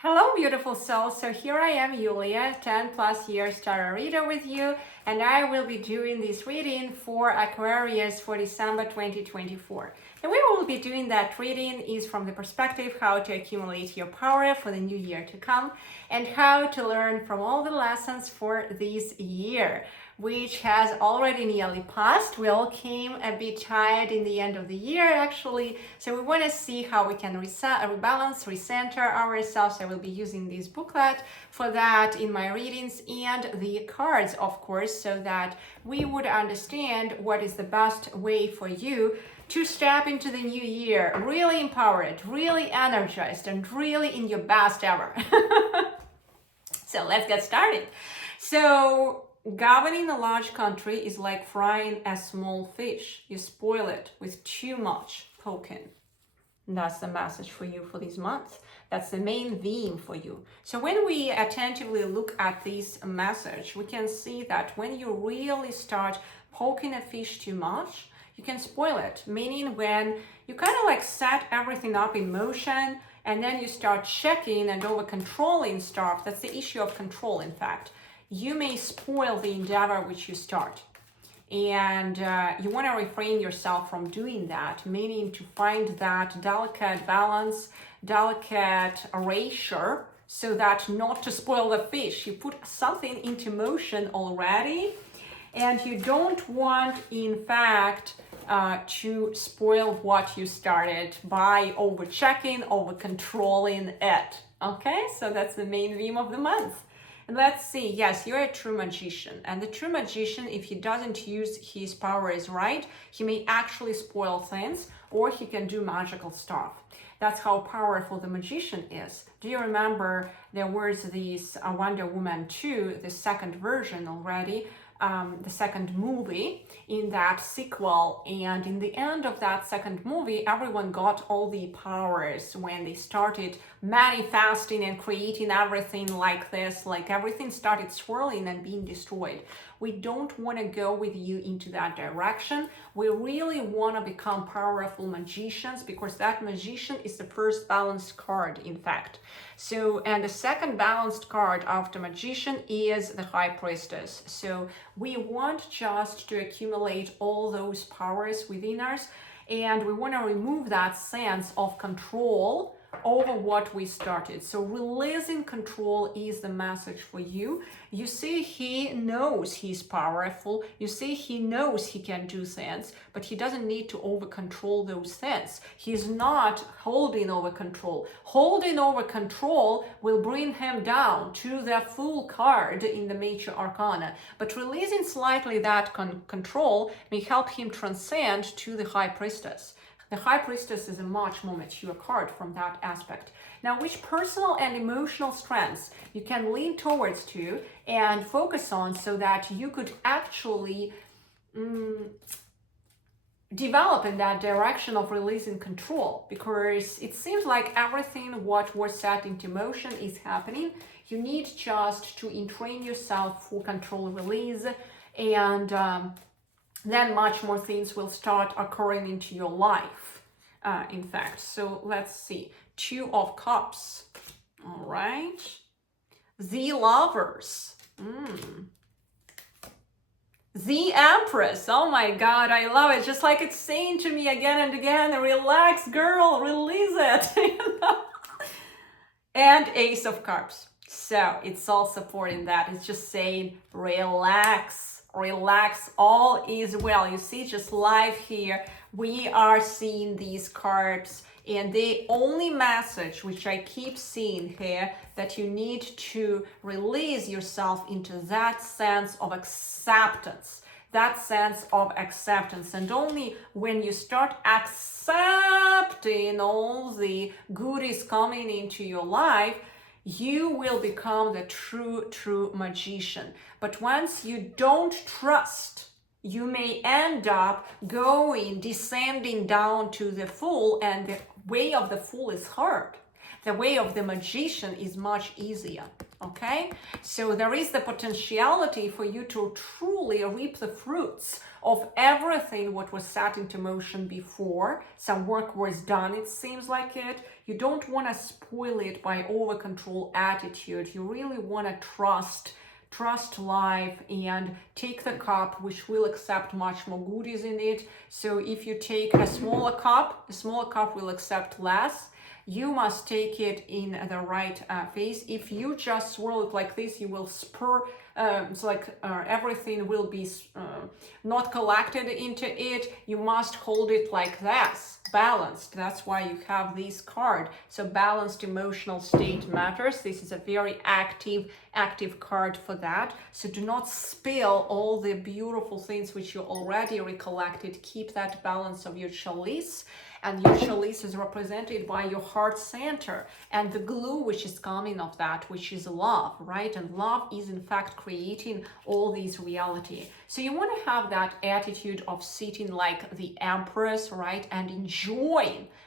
Hello, beautiful souls. So here I am, Yulia, 10 plus years tarot reader with you, and I will be doing this reading for Aquarius for December 2024. The way we will be doing that reading is from the perspective how to accumulate your power for the new year to come and how to learn from all the lessons for this year, which has already nearly passed. We all came a bit tired in the end of the year, actually. So we want to see how we can rebalance, recenter ourselves. I will be using this booklet for that in my readings and the cards, of course, so that we would understand what is the best way for you to step into the new year really empowered, really energized, and really in your best ever. So let's get started. So governing a large country is like frying a small fish. You spoil it with too much poking. That's the message for you for this month. That's the main theme for you. So when we attentively look at this message, we can see that when you really start poking a fish too much, you can spoil it. Meaning when you kind of like set everything up in motion and then you start checking and over controlling stuff. That's the issue of control, in fact. You may spoil the endeavor which you start. And you want to refrain yourself from doing that, meaning to find that delicate balance, delicate ratio, so that not to spoil the fish. You put something into motion already, and you don't want, in fact, to spoil what you started by over-checking, over-controlling it. Okay, so that's the main theme of the month. And let's see, yes, you're a true magician. And the true magician, if he doesn't use his powers right, he may actually spoil things or he can do magical stuff. That's how powerful the magician is. Do you remember there was this Wonder Woman 2, the second version already, the second movie in that sequel, and in the end of that second movie everyone got all the powers when they started manifesting and creating everything like this, like everything started swirling and being destroyed. We don't want to go with you into that direction. We really want to become powerful magicians, because that magician is the first balanced card, in fact. So, and the second balanced card after magician is the high priestess. So we want just to accumulate all those powers within us, and we want to remove that sense of control over what we started. So releasing control is the message for you. You see, he knows he's powerful. You see, he knows he can do things, but he doesn't need to over control those things. He's not holding over control. Holding over control will bring him down to the Fool card in the Major Arcana, but releasing slightly that control may help him transcend to the High Priestess. The High Priestess is a much more mature card from that aspect. Now, which personal and emotional strengths you can lean towards to and focus on so that you could actually develop in that direction of releasing control, because it seems like everything what was set into motion is happening. You need just to entrain yourself for control release, and then much more things will start occurring into your life, in fact. So let's see. 2 of Cups. All right. The Lovers. The Empress. Oh my God, I love it. Just like it's saying to me again and again, relax, girl, release it. And Ace of Cups. So it's all supporting that. It's just saying, relax. Relax, all is well. You see, just live here, we are seeing these cards, and the only message which I keep seeing here, that you need to release yourself into that sense of acceptance. That sense of acceptance, and only when you start accepting all the goodies coming into your life, you will become the true magician. But once you don't trust, you may end up descending down to the Fool, and the way of the Fool is hard. The way of the magician is much easier. Okay, so there is the potentiality for you to truly reap the fruits of everything what was set into motion before. Some work was done, it seems like it. You don't want to spoil it by over control attitude. You really want to trust life and take the cup, which will accept much more goodies in it. So if you take a smaller cup will accept less. You must take it in the right phase. If you just swirl it like this, you will spur, it's like everything will be not collected into it. You must hold it like this, balanced. That's why you have this card. So balanced emotional state matters. This is a very active card for that. So do not spill all the beautiful things which you already recollected. Keep that balance of your chalice. And your chalice is represented by your heart center and the glue which is coming of that, which is love, right? And love is in fact creating all these reality. So you want to have that attitude of sitting like the empress, right? And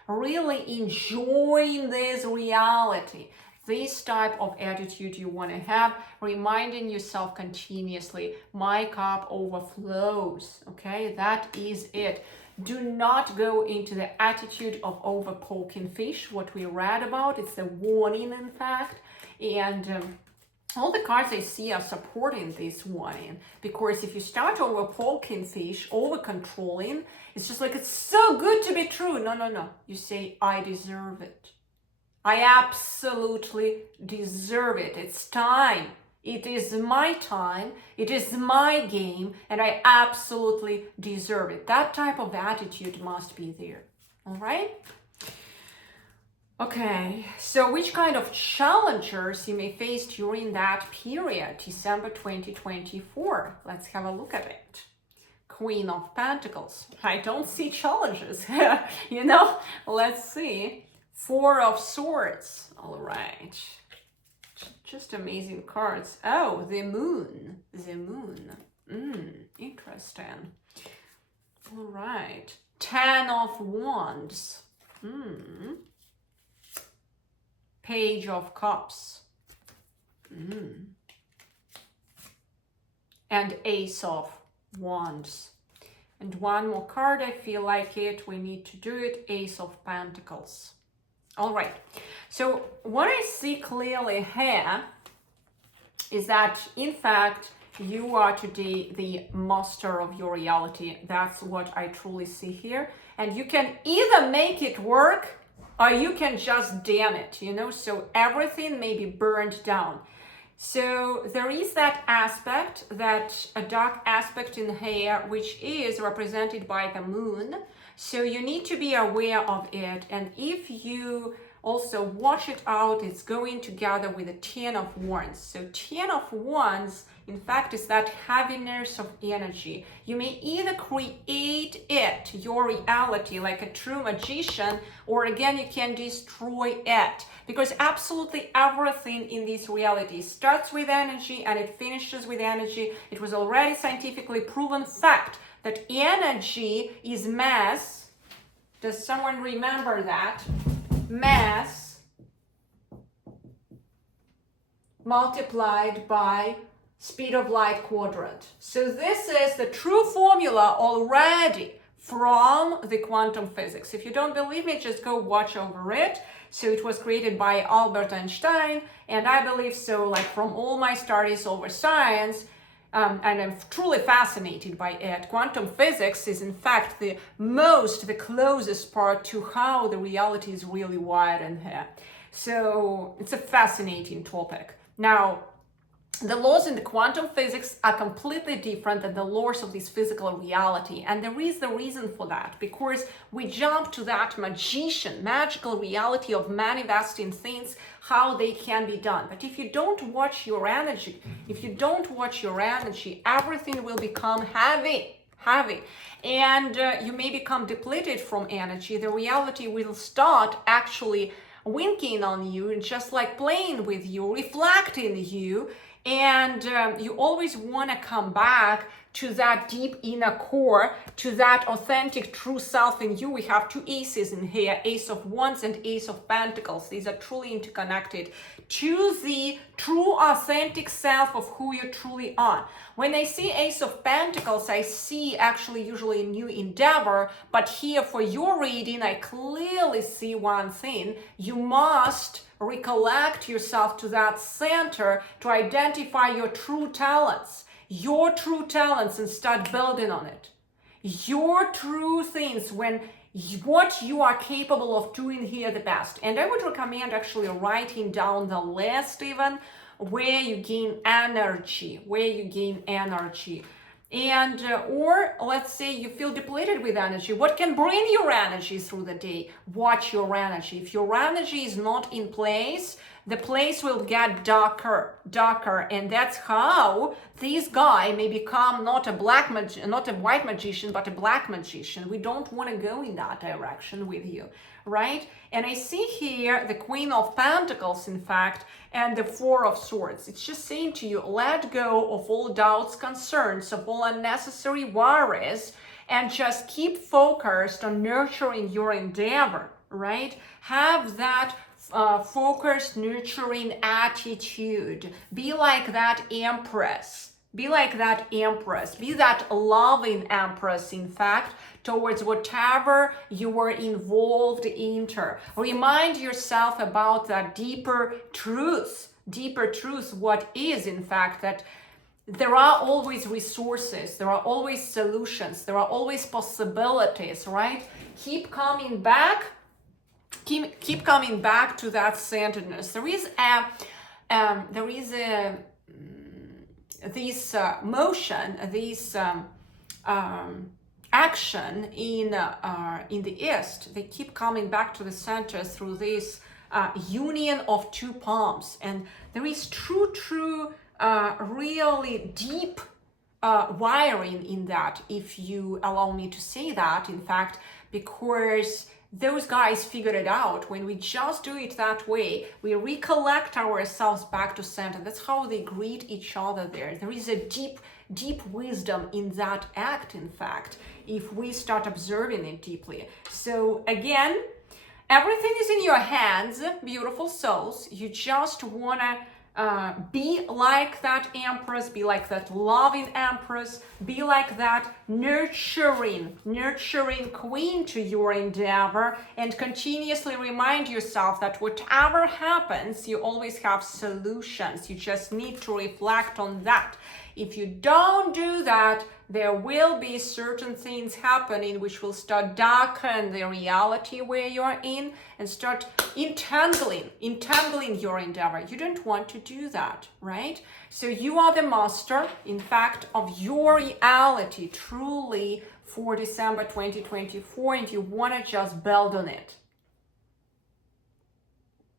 really enjoying this reality. This type of attitude you want to have, reminding yourself continuously, my cup overflows, okay? That is it. Do not go into the attitude of over poking fish, what we read about. It's a warning, in fact. And all the cards I see are supporting this warning. Because if you start over poking fish, over controlling, it's just like, it's so good to be true. No. You say, I deserve it. I absolutely deserve it. It's time. It is my time, it is my game, and I absolutely deserve it. That type of attitude must be there, all right? Okay, so which kind of challengers you may face during that period, December 2024? Let's have a look at it. Queen of Pentacles. I don't see challenges, let's see. Four of Swords, all right. Just amazing cards. Oh, the moon. Interesting. All right. 10 of Wands. Page of Cups. And Ace of Wands. And one more card, I feel like it. We need to do it. Ace of Pentacles. All right, so what I see clearly here is that, in fact, you are today the master of your reality. That's what I truly see here. And you can either make it work or you can just damn it, so everything may be burned down. So there is that aspect, that a dark aspect in here, which is represented by the moon. So you need to be aware of it. And if you also watch it out, it's going together with the 10 of Wands. So 10 of Wands, in fact, is that heaviness of energy. You may either create it, your reality, like a true magician, or again, you can destroy it. Because absolutely everything in this reality starts with energy and it finishes with energy. It was already scientifically proven fact that energy is mass. Does someone remember that? Mass multiplied by speed of light quadrant. So this is the true formula already from the quantum physics. If you don't believe me, just go watch over it. So it was created by Albert Einstein, and I believe so, like from all my studies over science, and I'm truly fascinated by it. Quantum physics is in fact the closest part to how the reality is really wired in here. So it's a fascinating topic. Now, the laws in the quantum physics are completely different than the laws of this physical reality. And there is the reason for that, because we jump to that magical reality of manifesting things, how they can be done. But if you don't watch your energy, everything will become heavy. And you may become depleted from energy. The reality will start actually winking on you and just like playing with you, reflecting you. And you always want to come back to that deep inner core, to that authentic true self in you. We have two aces in here, Ace of Wands and Ace of Pentacles. These are truly interconnected. To the true authentic self of who you truly are. When I see Ace of Pentacles, I see actually usually a new endeavor, but here for your reading, I clearly see one thing. You must recollect yourself to that center to identify your true talents. Your true talents, and start building on it. Your true things, when what you are capable of doing here the best. And I would recommend actually writing down the list even where you gain energy, And or let's say you feel depleted with energy. What can bring your energy through the day? Watch your energy. If your energy is not in place, the place will get darker, and that's how this guy may become not a white magician, but a black magician. We don't want to go in that direction with you, right? And I see here the Queen of Pentacles, in fact, and the Four of Swords. It's just saying to you, let go of all doubts, concerns, of all unnecessary worries, and just keep focused on nurturing your endeavor, right? Have that focused, nurturing attitude. Be like that empress. Be that loving empress, in fact, towards whatever you are involved into. Remind yourself about that deeper truth, what is, in fact, that there are always resources, there are always solutions, there are always possibilities, right? Keep coming back to that centeredness. There is this motion, this action in the East. They keep coming back to the center through this union of two palms, and there is true, really deep wiring in that, if you allow me to say that, in fact, because those guys figured it out. When we just do it that way, we recollect ourselves back to center. That's how they greet each other there. There is a deep wisdom in that act, in fact, if we start observing it deeply. So again, everything is in your hands, beautiful souls. You just want to be like that empress, be like that loving empress, be like that nurturing queen to your endeavor, and continuously remind yourself that whatever happens, you always have solutions. You just need to reflect on that. If you don't do that, there will be certain things happening which will start darken the reality where you are in and start entangling your endeavor. You don't want to do that, right? So you are the master, in fact, of your reality truly for December 2024, and you want to just build on it.